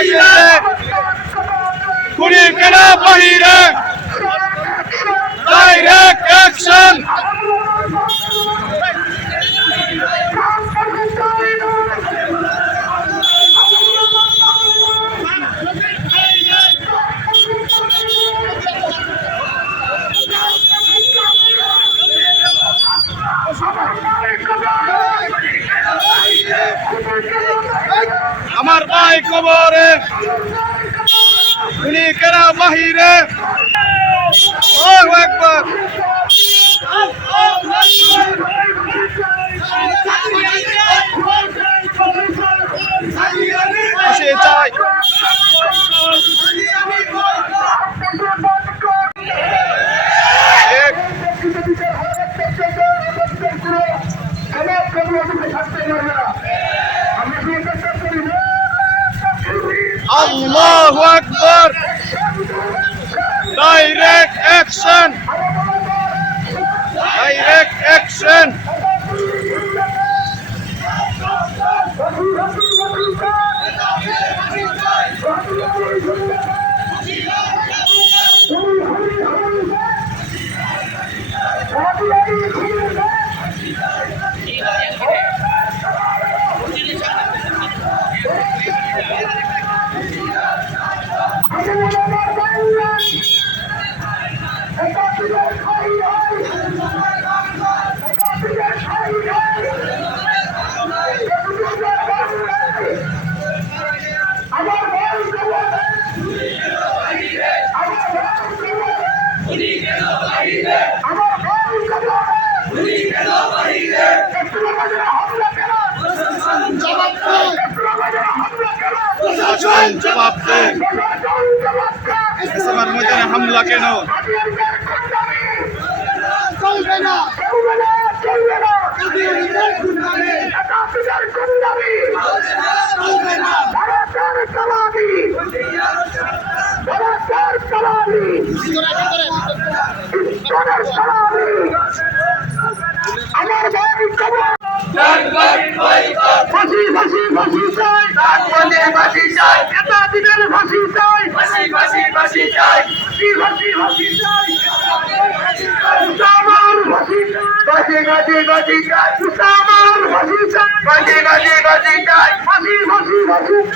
বাহিরে গুলি কেন বাহিরে ডাইরেক্ট অ্যাকশন আমার ভাই কবরে গুলি কেন বাহিরে আল্লাহু আকবার ফাঁসি চাই আল্লাহু আকবার ডাইরেক্ট অ্যাকশন ডাইরেক্ট অ্যাকশন জবাব দেন এসবার ময়দানে হামলা কেন চলবে না চলবে না আমার ফাঁসি ফাঁসি ফাঁসি চাই ফাঁসি চাই এটা দিনের ফাঁসি চাই ফাঁসি ফাঁসি ফাঁসি চাই ফাঁসি ফাঁসি চাই আমার ফাঁসি ফাঁসি ফাঁসি ফাঁসি চাই আমার ফাঁসি চাই ফাঁসি ফাঁসি ফাঁসি চাই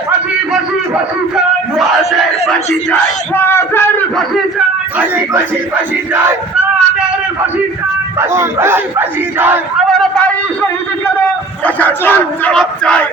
ফাঁসি ফাঁসি ফাঁসি তাদের ফাঁসি চাই সপ্তমীর ফাঁসি চাই ফাঁসি ফাঁসি ফাঁসি চাই আমার ভাই শহীদ কেন জবাব চাই